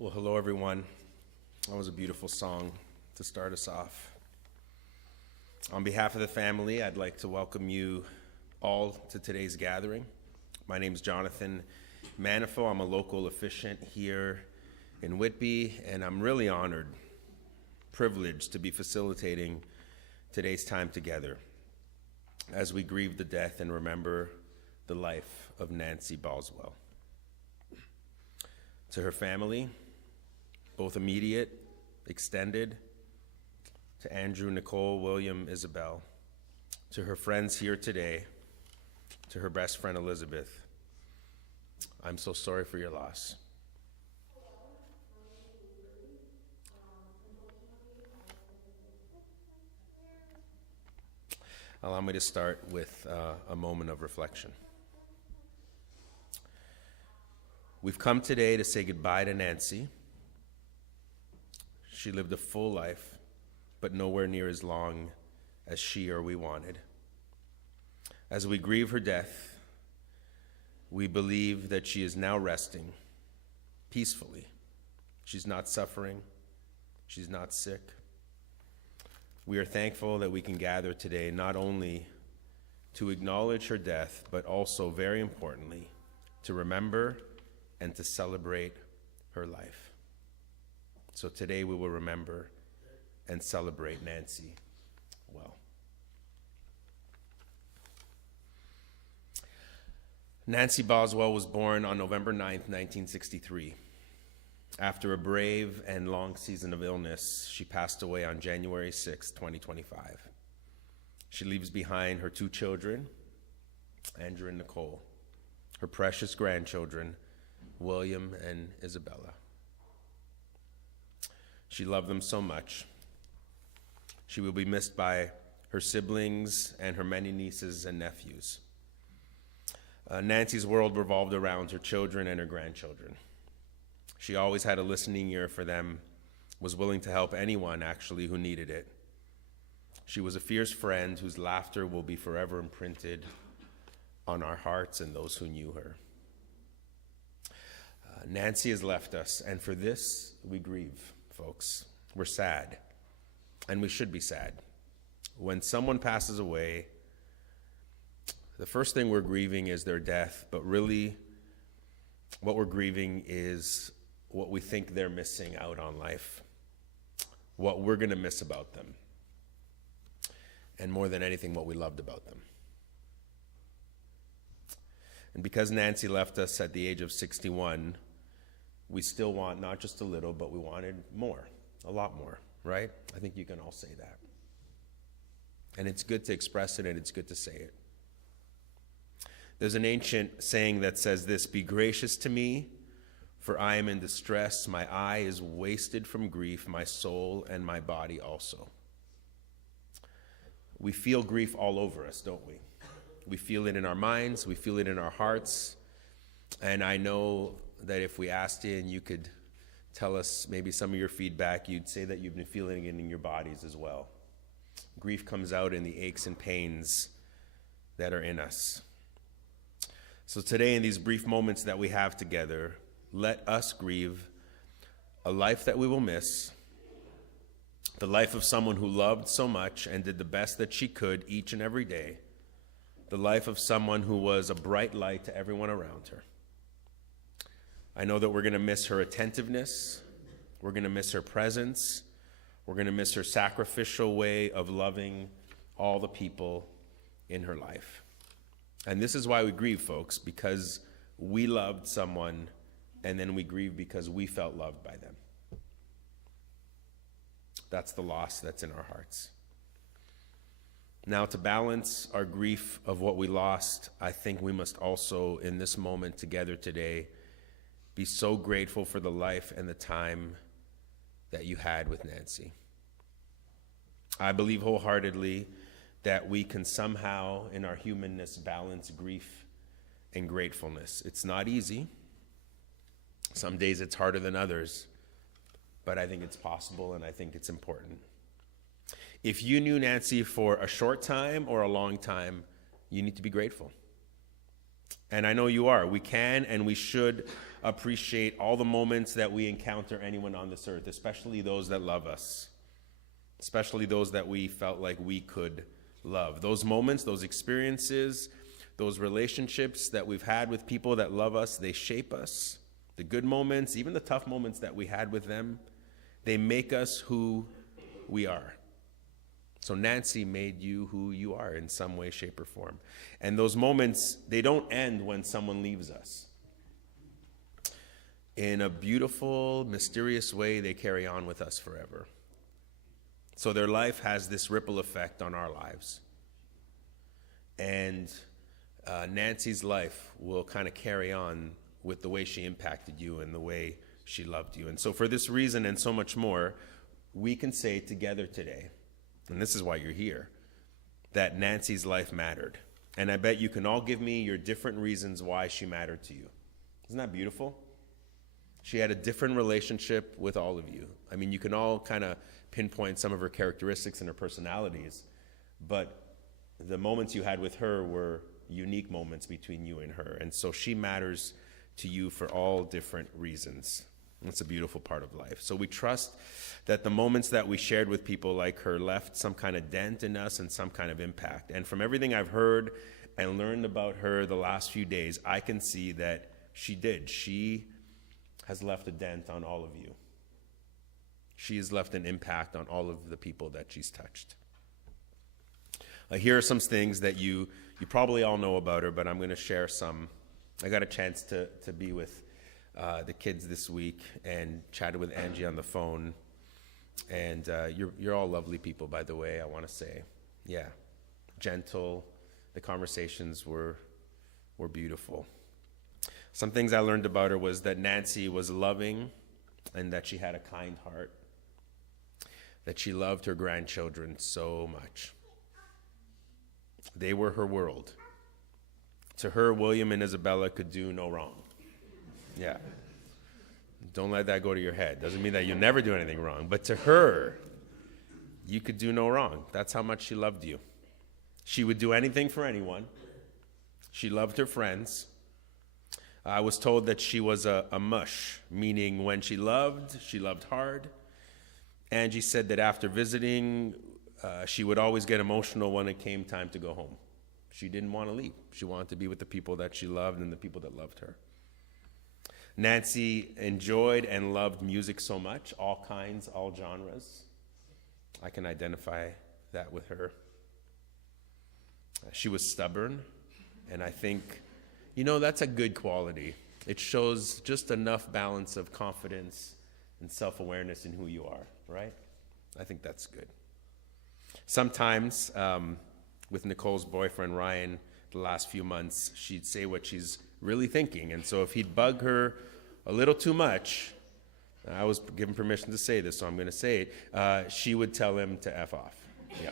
Well, hello, everyone. That was a beautiful song to start us off. On behalf of the family, I'd like to welcome you all to today's gathering. My name is Jonathan Manifo. I'm a local officiant here in Whitby, and I'm really honored, privileged to be facilitating today's time together as we grieve the death and remember the life of Nancy Boswell. To her family, both immediate, extended, to Andrew, Nicole, William, Isabel, to her friends here today, to her best friend Elizabeth, I'm so sorry for your loss. Allow me to start with a moment of reflection. We've come today to say goodbye to Nancy. She lived a full life, but nowhere near as long as she or we wanted. As we grieve her death, we believe that she is now resting peacefully. She's not suffering. She's not sick. We are thankful that we can gather today not only to acknowledge her death, but also, very importantly, to remember and to celebrate her life. So today we will remember and celebrate Nancy well. Nancy Boswell was born on November 9th, 1963. After a brave and long season of illness, she passed away on January 6, 2025. She leaves behind her two children, Andrew and Nicole, her precious grandchildren, William and Isabella. She loved them so much. She will be missed by her siblings and her many nieces and nephews. Nancy's world revolved around her children and her grandchildren. She always had a listening ear for them, was willing to help anyone actually who needed it. She was a fierce friend whose laughter will be forever imprinted on our hearts and those who knew her. Nancy has left us, and for this we grieve, folks. We're sad, and we should be sad. When someone passes away, the first thing we're grieving is their death, but really what we're grieving is what we think they're missing out on life, what we're going to miss about them, and more than anything, what we loved about them. And because Nancy left us at the age of 61, we still want not just a little, but we wanted more, a lot more, right? I think you can all say that. And it's good to express it, and it's good to say it. There's an ancient saying that says this: "Be gracious to me, for I am in distress. My eye is wasted from grief, my soul and my body also." We feel grief all over us, don't we? We feel it in our minds, we feel it in our hearts, and I know that if we asked you and you could tell us maybe some of your feedback, you'd say that you've been feeling it in your bodies as well. Grief comes out in the aches and pains that are in us. So today, in these brief moments that we have together, let us grieve a life that we will miss, the life of someone who loved so much and did the best that she could each and every day, the life of someone who was a bright light to everyone around her. I know that we're going to miss her attentiveness, we're going to miss her presence, we're going to miss her sacrificial way of loving all the people in her life. And this is why we grieve, folks, because we loved someone, and then we grieve because we felt loved by them. That's the loss that's in our hearts. Now, to balance our grief of what we lost, I think we must also, in this moment together today, be so grateful for the life and the time that you had with Nancy. I believe wholeheartedly that we can somehow, in our humanness, balance grief and gratefulness. It's not easy. Some days it's harder than others, but I think it's possible, and I think it's important. If you knew Nancy for a short time or a long time, you need to be grateful. And I know you are. We can and we should appreciate all the moments that we encounter anyone on this earth, especially those that love us, especially those that we felt like we could love. Those moments, those experiences, those relationships that we've had with people that love us, they shape us. The good moments, even the tough moments that we had with them, they make us who we are. So Nancy made you who you are in some way, shape, or form. And those moments, they don't end when someone leaves us. In a beautiful, mysterious way, they carry on with us forever. So their life has this ripple effect on our lives. And Nancy's life will kind of carry on with the way she impacted you and the way she loved you. And so for this reason and so much more, we can say together today, and this is why you're here, that Nancy's life mattered. And I bet you can all give me your different reasons why she mattered to you. Isn't that beautiful? She had a different relationship with all of you. I mean, you can all kind of pinpoint some of her characteristics and her personalities, but the moments you had with her were unique moments between you and her. And so she matters to you for all different reasons. It's a beautiful part of life. So we trust that the moments that we shared with people like her left some kind of dent in us and some kind of impact. And from everything I've heard and learned about her the last few days, I can see that she did. She has left a dent on all of you. She has left an impact on all of the people that she's touched. Here are some things that you probably all know about her, but I'm going to share some. I got a chance to be with the kids this week and chatted with Angie on the phone. And you're all lovely people, by the way, I want to say. Yeah, gentle. The conversations were beautiful. Some things I learned about her was that Nancy was loving and that she had a kind heart, that she loved her grandchildren so much. They were her world. To her, William and Isabella could do no wrong. Yeah. Don't let that go to your head. Doesn't mean that you'll never do anything wrong. But to her, you could do no wrong. That's how much she loved you. She would do anything for anyone. She loved her friends. I was told that she was a mush, meaning when she loved hard. Angie said that after visiting, she would always get emotional when it came time to go home. She didn't want to leave. She wanted to be with the people that she loved and the people that loved her. Nancy enjoyed and loved music so much, all kinds, all genres. I can identify that with her. She was stubborn, and I think, that's a good quality. It shows just enough balance of confidence and self-awareness in who you are, right? I think that's good. Sometimes, with Nicole's boyfriend, Ryan, the last few months, she'd say what she's really thinking. And so if he'd bug her a little too much, I was given permission to say this, so I'm going to say it, she would tell him to F off. Yeah.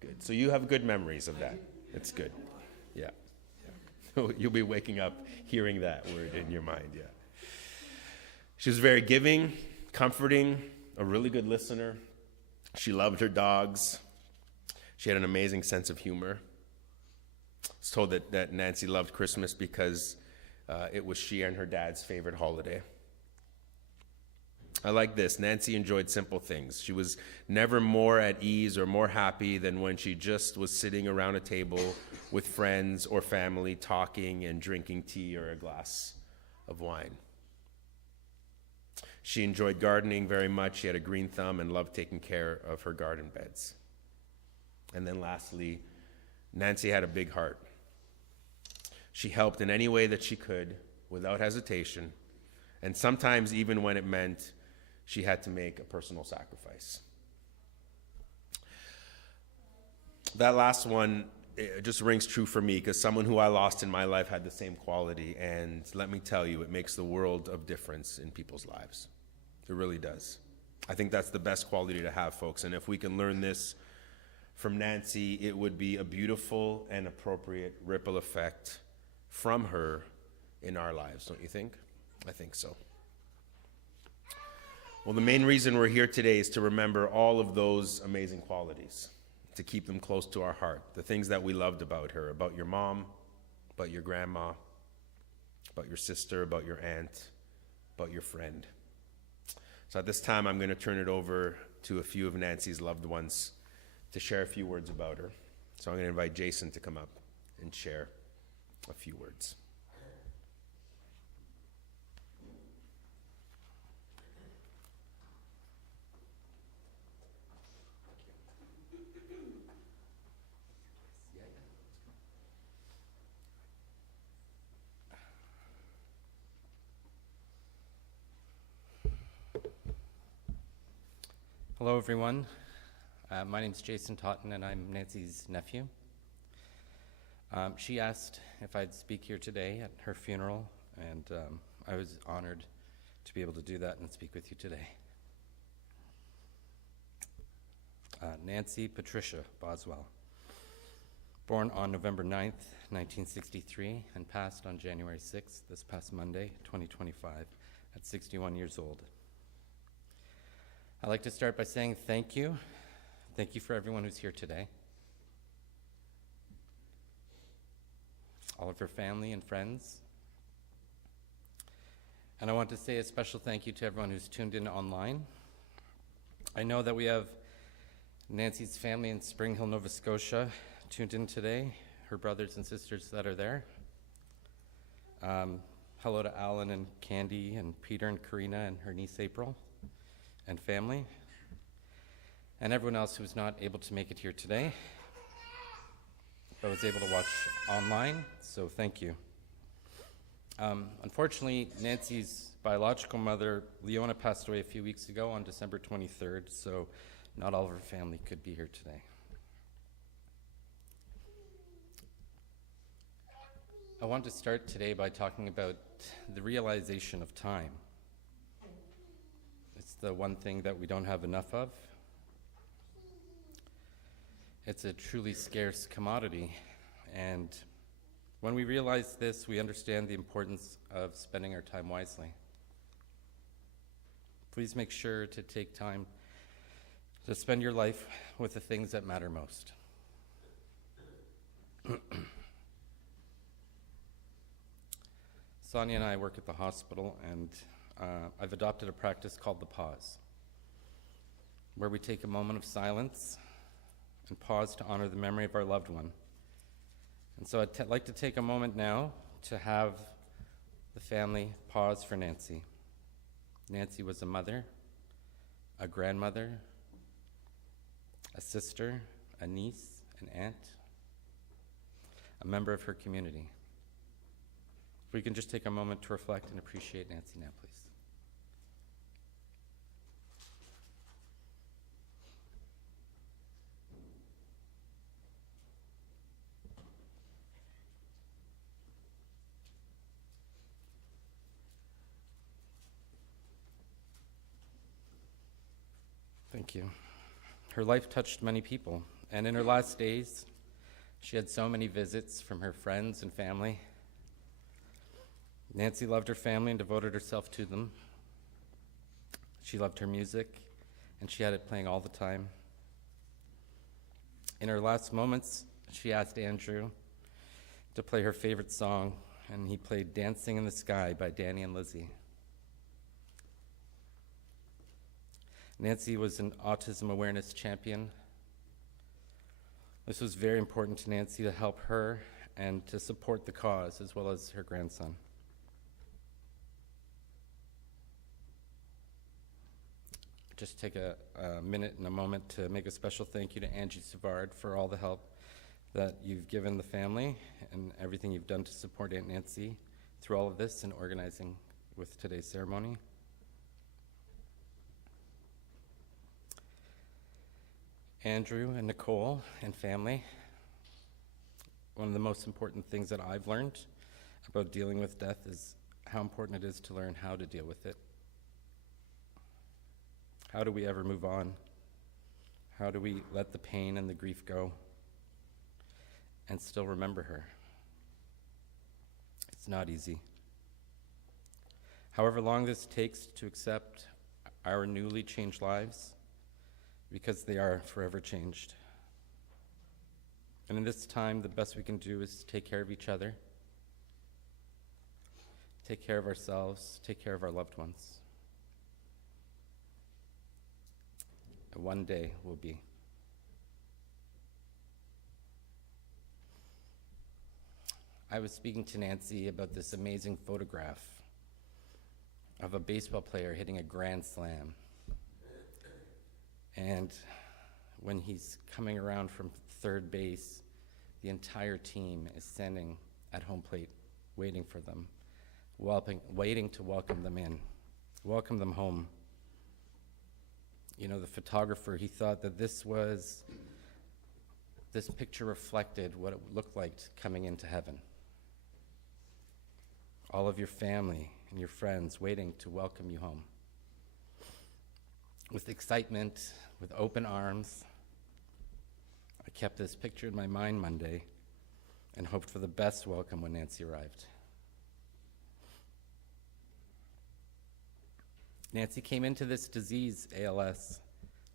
Good. So you have good memories of that. It's good. Yeah. You'll be waking up hearing that word in your mind, yeah. She was very giving, comforting, a really good listener. She loved her dogs. She had an amazing sense of humor. I was told that Nancy loved Christmas because it was she and her dad's favorite holiday. I like this. Nancy enjoyed simple things. She was never more at ease or more happy than when she just was sitting around a table with friends or family talking and drinking tea or a glass of wine. She enjoyed gardening very much. She had a green thumb and loved taking care of her garden beds. And then lastly, Nancy had a big heart. She helped in any way that she could without hesitation, and sometimes even when it meant she had to make a personal sacrifice. That last one, it just rings true for me because someone who I lost in my life had the same quality, and let me tell you, it makes the world of difference in people's lives. It really does. I think that's the best quality to have, folks, and if we can learn this from Nancy, it would be a beautiful and appropriate ripple effect from her in our lives, don't you think? I think so. Well, the main reason we're here today is to remember all of those amazing qualities, to keep them close to our heart, the things that we loved about her, about your mom, about your grandma, about your sister, about your aunt, about your friend. So at this time, I'm going to turn it over to a few of Nancy's loved ones to share a few words about her. So I'm going to invite Jason to come up and share a few words. Hello, everyone. My name's Jason Totten, and I'm Nancy's nephew. She asked if I'd speak here today at her funeral, and I was honored to be able to do that and speak with you today. Nancy Patricia Boswell, born on November 9th, 1963, and passed on January 6th, this past Monday, 2025, at 61 years old. I'd like to start by saying thank you. Thank you for everyone who's here today. All of her family and friends. And I want to say a special thank you to everyone who's tuned in online. I know that we have Nancy's family in Spring Hill, Nova Scotia, tuned in today, her brothers and sisters that are there. Hello to Alan and Candy and Peter and Karina and her niece April and family, and everyone else who's not able to make it here today, but was able to watch online, so thank you. Unfortunately, Nancy's biological mother, Leona, passed away a few weeks ago on December 23rd, so not all of her family could be here today. I want to start today by talking about the realization of time. It's the one thing that we don't have enough of. It's a truly scarce commodity, and when we realize this, we understand the importance of spending our time wisely. Please make sure to take time to spend your life with the things that matter most. Sonia and I work at the hospital, and I've adopted a practice called the pause, where we take a moment of silence and pause to honor the memory of our loved one. And so I'd like to take a moment now to have the family pause for Nancy. Nancy was a mother, a grandmother, a sister, a niece, an aunt, a member of her community. If we can just take a moment to reflect and appreciate Nancy now, please. Thank you. Her life touched many people, and in her last days, she had so many visits from her friends and family. Nancy loved her family and devoted herself to them. She loved her music, and she had it playing all the time. In her last moments, she asked Andrew to play her favorite song, and he played Dancing in the Sky by Danny and Lizzie. Nancy was an autism awareness champion. This was very important to Nancy to help her and to support the cause, as well as her grandson. Just take a minute and a moment to make a special thank you to Angie Savard for all the help that you've given the family and everything you've done to support Aunt Nancy through all of this and organizing with today's ceremony. Andrew and Nicole and family, one of the most important things that I've learned about dealing with death is how important it is to learn how to deal with it. How do we ever move on? How do we let the pain and the grief go and still remember her? It's not easy. However long this takes to accept our newly changed lives, because they are forever changed. And in this time, the best we can do is take care of each other, take care of ourselves, take care of our loved ones. And one day we'll be. I was speaking to Nancy about this amazing photograph of a baseball player hitting a grand slam. And when he's coming around from third base, the entire team is standing at home plate, waiting for them, waiting to welcome them in, welcome them home. You know, the photographer, he thought that this picture reflected what it looked like coming into heaven. All of your family and your friends waiting to welcome you home. With excitement, with open arms, I kept this picture in my mind Monday and hoped for the best welcome when Nancy arrived. Nancy came into this disease, ALS,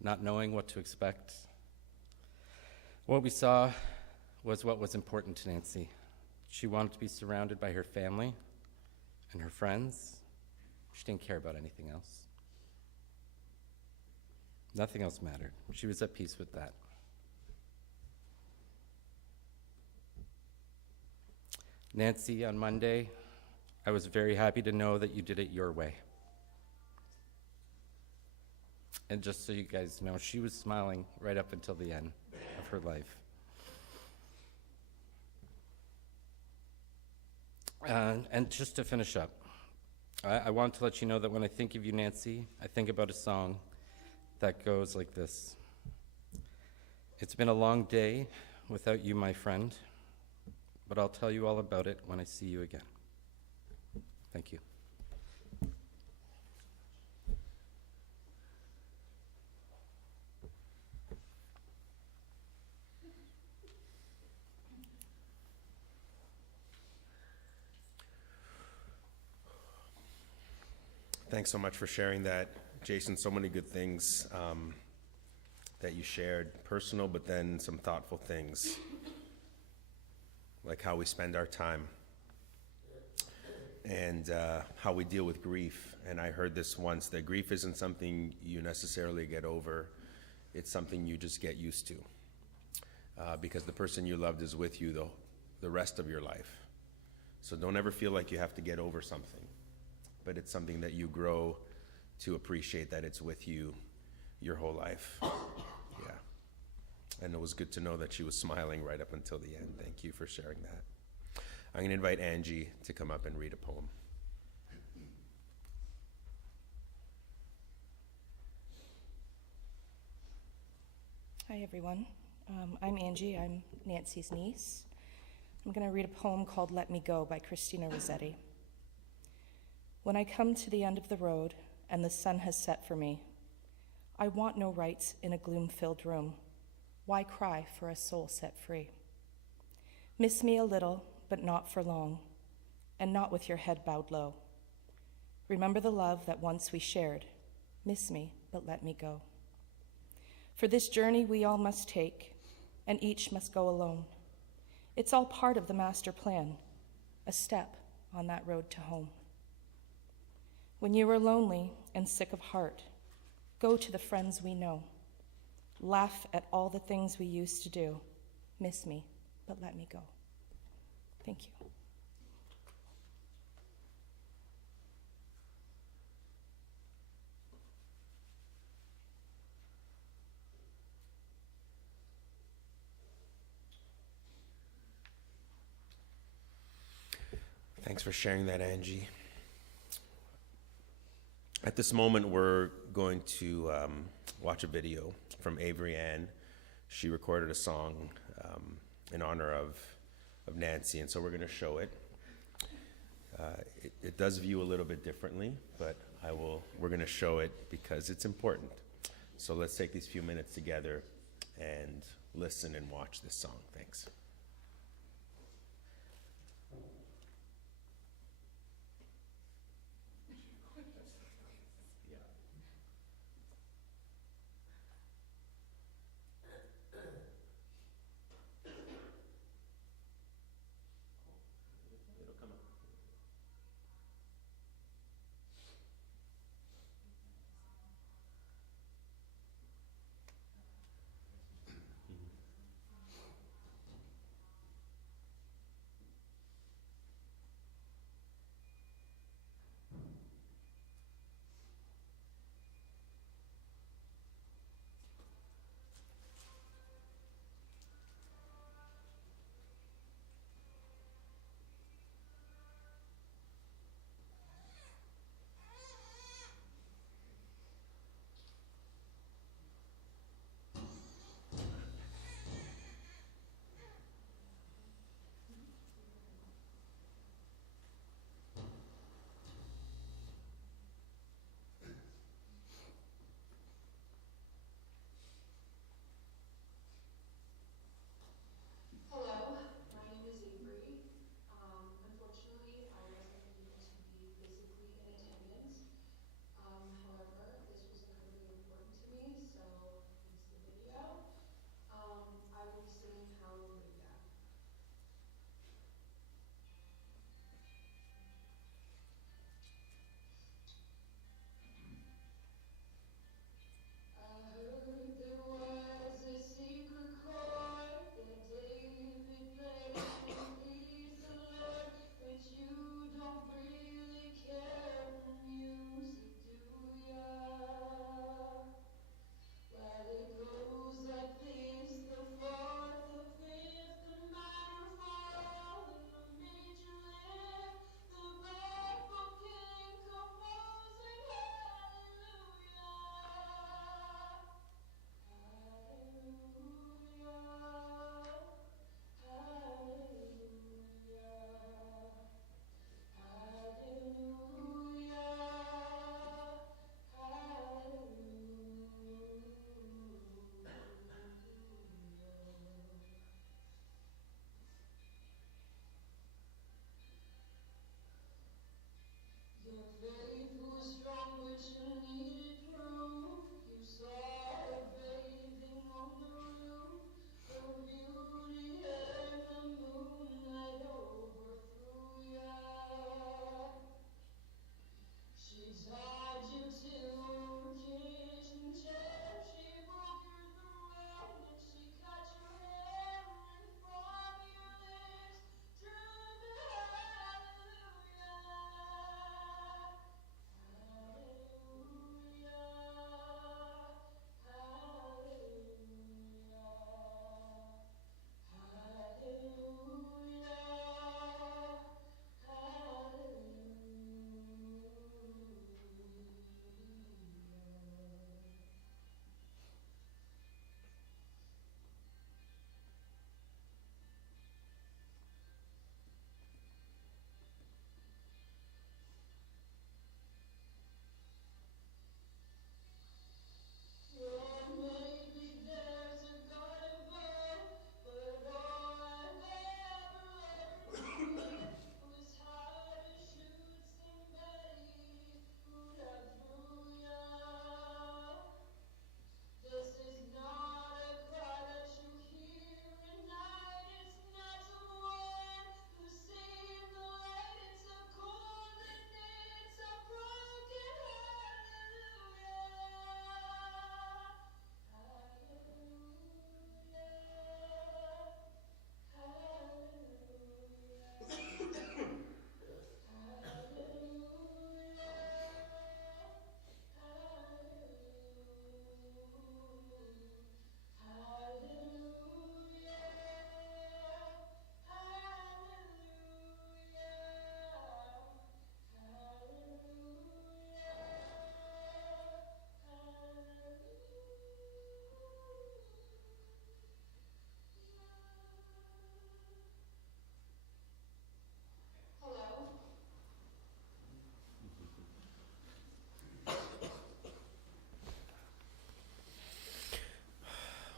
not knowing what to expect. What we saw was what was important to Nancy. She wanted to be surrounded by her family and her friends. She didn't care about anything else. Nothing else mattered. She was at peace with that. Nancy, on Monday, I was very happy to know that you did it your way. And just so you guys know, she was smiling right up until the end of her life. And just to finish up, I want to let you know that when I think of you, Nancy, I think about a song that goes like this. It's been a long day without you, my friend, but I'll tell you all about it when I see you again. Thank you. Thanks so much for sharing that, Jason. So many good things that you shared, personal, but then some thoughtful things, like how we spend our time and how we deal with grief. And I heard this once, that grief isn't something you necessarily get over. It's something you just get used to because the person you loved is with you the rest of your life. So don't ever feel like you have to get over something, but it's something that you grow to appreciate, that it's with you your whole life. Yeah. And it was good to know that she was smiling right up until the end. Thank you for sharing that. I'm going to invite Angie to come up and read a poem. Hi, everyone. I'm Angie. I'm Nancy's niece. I'm going to read a poem called Let Me Go by Christina Rossetti. When I come to the end of the road and the sun has set for me, I want no rights in a gloom-filled room. Why cry for a soul set free? Miss me a little, but not for long, and not with your head bowed low. Remember the love that once we shared. Miss me, but let me go. For this journey we all must take, and each must go alone. It's all part of the master plan, a step on that road to home. When you are lonely and sick of heart, go to the friends we know. Laugh at all the things we used to do. Miss me, but let me go. Thank you. Thanks for sharing that, Angie. At this moment, we're going to watch a video from Avery Ann. She recorded a song in honor of Nancy, and so we're going to show it. It does view a little bit differently, but we're going to show it because it's important. So let's take these few minutes together and listen and watch this song. Thanks.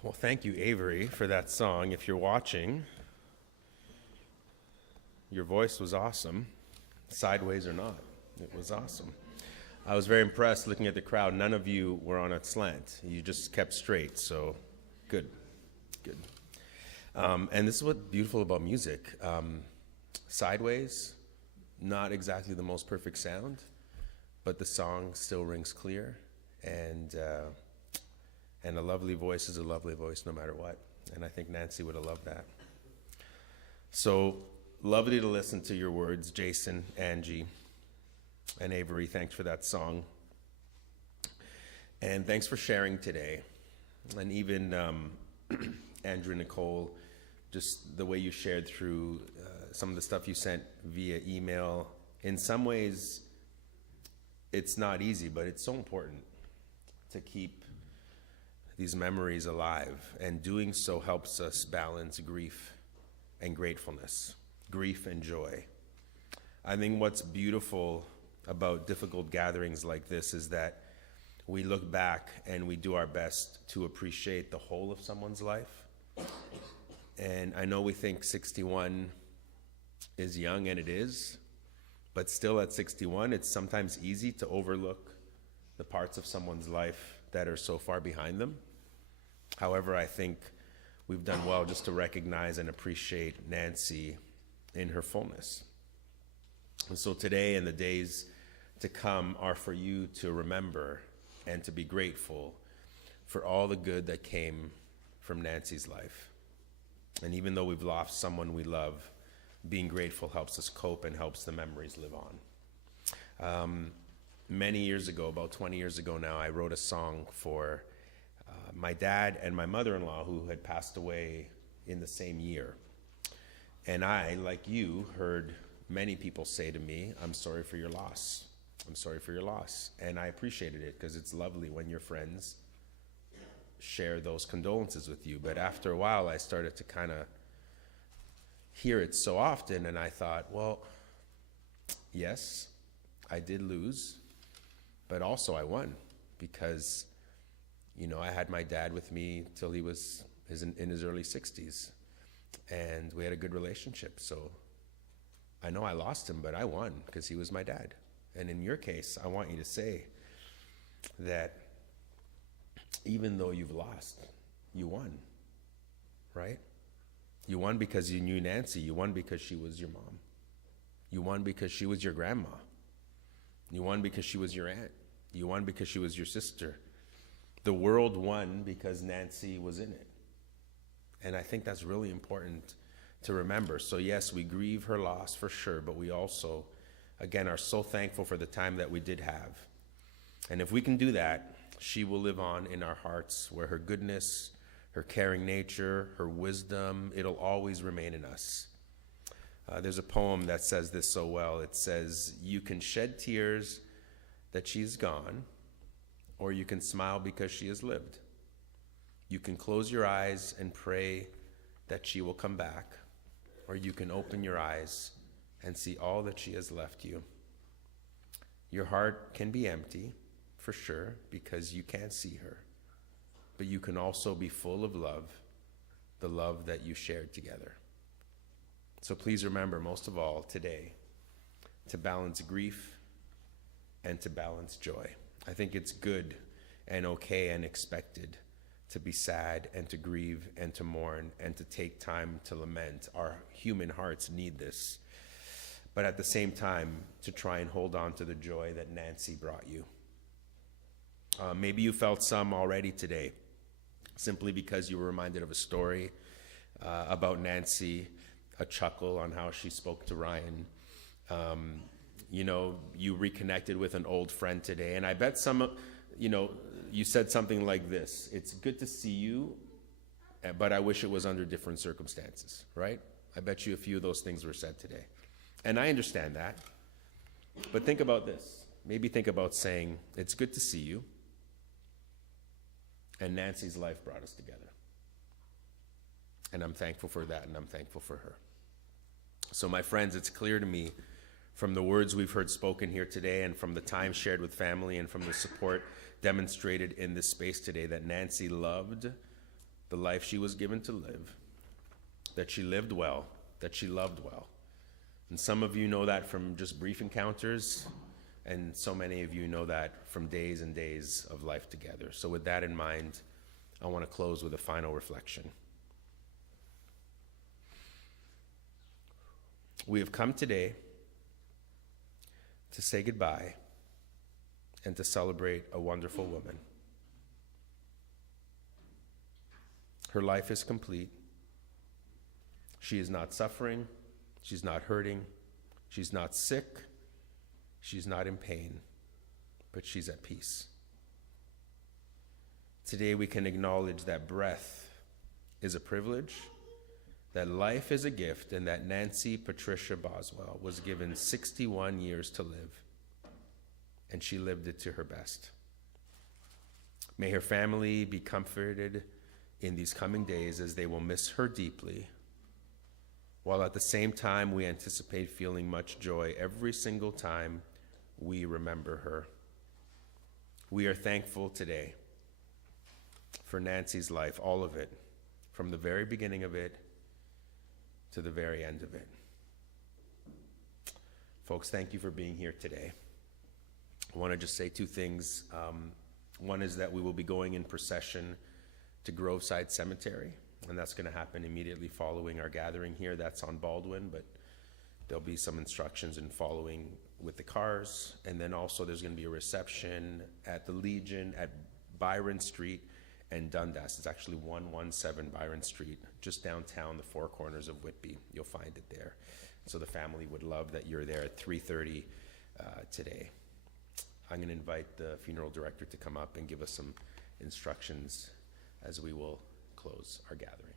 Well, thank you, Avery, for that song. If you're watching, your voice was awesome, sideways or not. It was awesome. I was very impressed looking at the crowd. None of you were on a slant. You just kept straight, so good, good. And this is what's beautiful about music. Sideways, not exactly the most perfect sound, but the song still rings clear, and a lovely voice is a lovely voice no matter what. And I think Nancy would have loved that. So lovely to listen to your words, Jason, Angie, and Avery. Thanks for that song. And thanks for sharing today. And even Andrew and Nicole, just the way you shared through some of the stuff you sent via email. In some ways, it's not easy, but it's so important to keep these memories alive. And doing so helps us balance grief and gratefulness, grief and joy. I think what's beautiful about difficult gatherings like this is that we look back and we do our best to appreciate the whole of someone's life. And I know we think 61 is young, and it is, but still at 61, it's sometimes easy to overlook the parts of someone's life that are so far behind them. However, I think we've done well just to recognize and appreciate Nancy in her fullness. And so today and the days to come are for you to remember and to be grateful for all the good that came from Nancy's life. And even though we've lost someone we love, being grateful helps us cope and helps the memories live on. Many years ago, about 20 years ago now, I wrote a song for my dad and my mother-in-law, who had passed away in the same year. And I, like you, heard many people say to me, "I'm sorry for your loss. I'm sorry for your loss." And I appreciated it, because it's lovely when your friends share those condolences with you. But after a while, I started to kind of hear it so often, and I thought, well, yes, I did lose, but also I won, because, you know, I had my dad with me till he was in his early 60s, and we had a good relationship. So I know I lost him, but I won because he was my dad. And in your case, I want you to say that even though you've lost, you won, right? You won because you knew Nancy. You won because she was your mom. You won because she was your grandma. You won because she was your aunt. You won because she was your sister. The world won because Nancy was in it. And I think that's really important to remember. So yes, we grieve her loss for sure, but we also, again, are so thankful for the time that we did have. And if we can do that, she will live on in our hearts, where her goodness, her caring nature, her wisdom, it'll always remain in us. There's a poem that says this so well. It says, "You can shed tears that she's gone, or you can smile because she has lived. You can close your eyes and pray that she will come back, or you can open your eyes and see all that she has left you. Your heart can be empty, for sure, because you can't see her, but you can also be full of love, the love that you shared together." So please remember, most of all today, to balance grief and to balance joy. I think it's good and okay and expected to be sad and to grieve and to mourn and to take time to lament. Our human hearts need this. But at the same time, to try and hold on to the joy that Nancy brought you. Maybe you felt some already today, simply because you were reminded of a story about Nancy, a chuckle on how she spoke to Ryan. You know, you reconnected with an old friend today, and I bet some, you know, you said something like this: "It's good to see you, but I wish it was under different circumstances," right? I bet you a few of those things were said today. And I understand that. But think about this. Maybe think about saying, "It's good to see you, and Nancy's life brought us together. And I'm thankful for that, and I'm thankful for her." So my friends, it's clear to me from the words we've heard spoken here today, and from the time shared with family, and from the support demonstrated in this space today, that Nancy loved the life she was given to live, that she lived well, that she loved well. And some of you know that from just brief encounters, and so many of you know that from days and days of life together. So with that in mind, I want to close with a final reflection. We have come today to say goodbye and to celebrate a wonderful woman. Her life is complete. She is not suffering. She's not hurting. She's not sick. She's not in pain, but she's at peace. Today we can acknowledge that breath is a privilege, that life is a gift, and that Nancy Patricia Boswell was given 61 years to live, and she lived it to her best. May her family be comforted in these coming days as they will miss her deeply, while at the same time we anticipate feeling much joy every single time we remember her. We are thankful today for Nancy's life, all of it, from the very beginning of it to the very end of it. Folks, thank you for being here today. I want to just say two things. One is that we will be going in procession to Groveside Cemetery, and that's going to happen immediately following our gathering here. That's on Baldwin, but there'll be some instructions in following with the cars. And then also there's going to be a reception at the Legion at Byron Street and Dundas. It's actually 117 Byron Street, just downtown, the four corners of Whitby. You'll find it there. So the family would love that you're there at 3:30 today. I'm going to invite the funeral director to come up and give us some instructions as we will close our gathering.